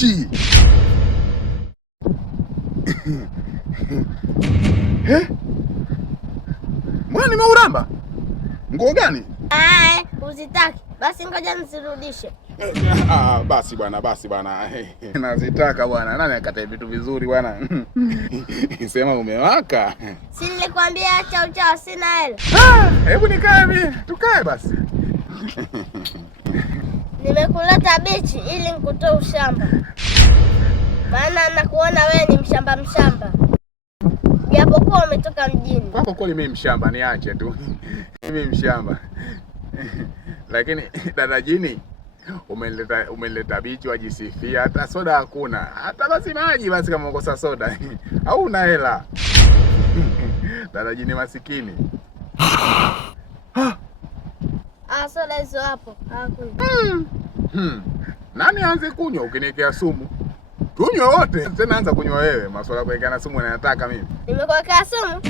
tabichi. Mbona nimeuramba? Nguo gani? Usitaki. Basi ngoja nisirudishe. Basi bwana. Nazitaka bwana. Nani akatae vitu vizuri bwana? Sema umewaka. Si nilikwambia acha uchao, sina hela. Hebu nikae mimi. Tukae basi. Nimekuleta bichi ili nikutoe ushamba. Maana nakuona wewe ni mshamba. Japokuwa umetoka mjini. Kwa kweli mimi mshamba, niache tu. Mimi mshamba. Lakini dada Jini, umeleta bichi wajisifia, hata soda hakuna. Hata basi maji basi kama ukosa soda. Au una hela. Dada Jini masikini. Soda hizo hapo. Hakunywa. Nani aanze kunywa ukiniwekea sumu? Tunywe wote. Tena anza kunywa wewe. Masuala kuwekea na sumu nataka mimi. Nimekuwekea sumu?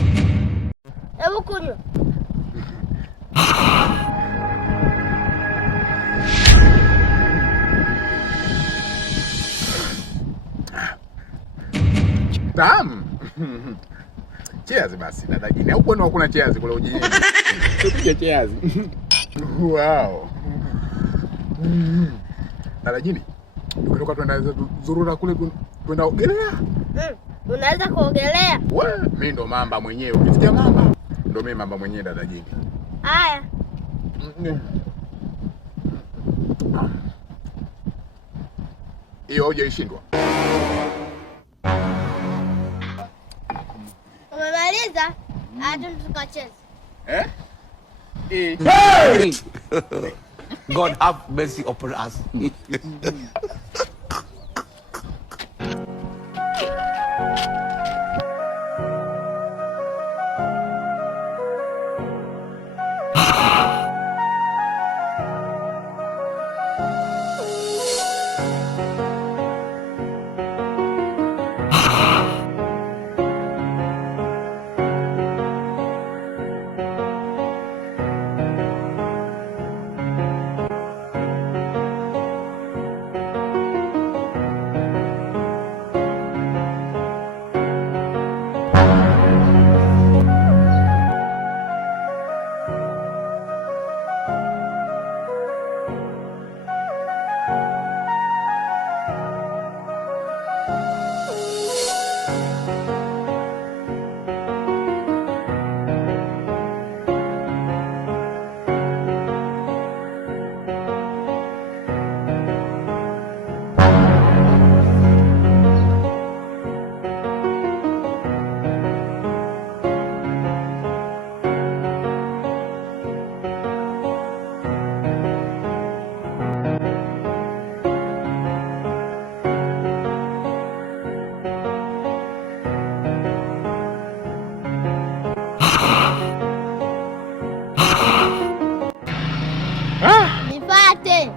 Hebu kunywa. Tamu. Cheers basi dada Jini. Au kwani hakuna cheers kule ujini? Tupige cheers. Wow. Dada Jini, tukitoka twenda zurura kule twenda ogelea. Unaweza kuogelea? Mimi ndo mamba mwenyewe. Ukisikia mamba? Ndo mimi mamba mwenyewe dada Jini. Haya. Hiyo hoja ishindwa. Umemaliza? Hata tukacheze. Hey! God have mercy upon us. Nipate.